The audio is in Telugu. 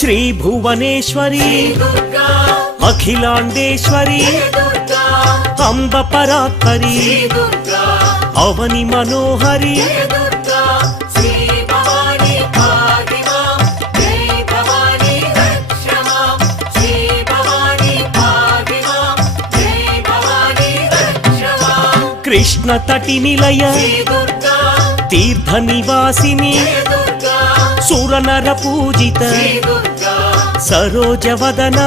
శ్రీ భువనేశ్వరి అఖిలాండేశ్వరి అంబ పరాత్పరి అవని మనోహరి కృష్ణ తటి నిలయ తీర్థ నివాసిని సురనర పూజిత సరోజవదన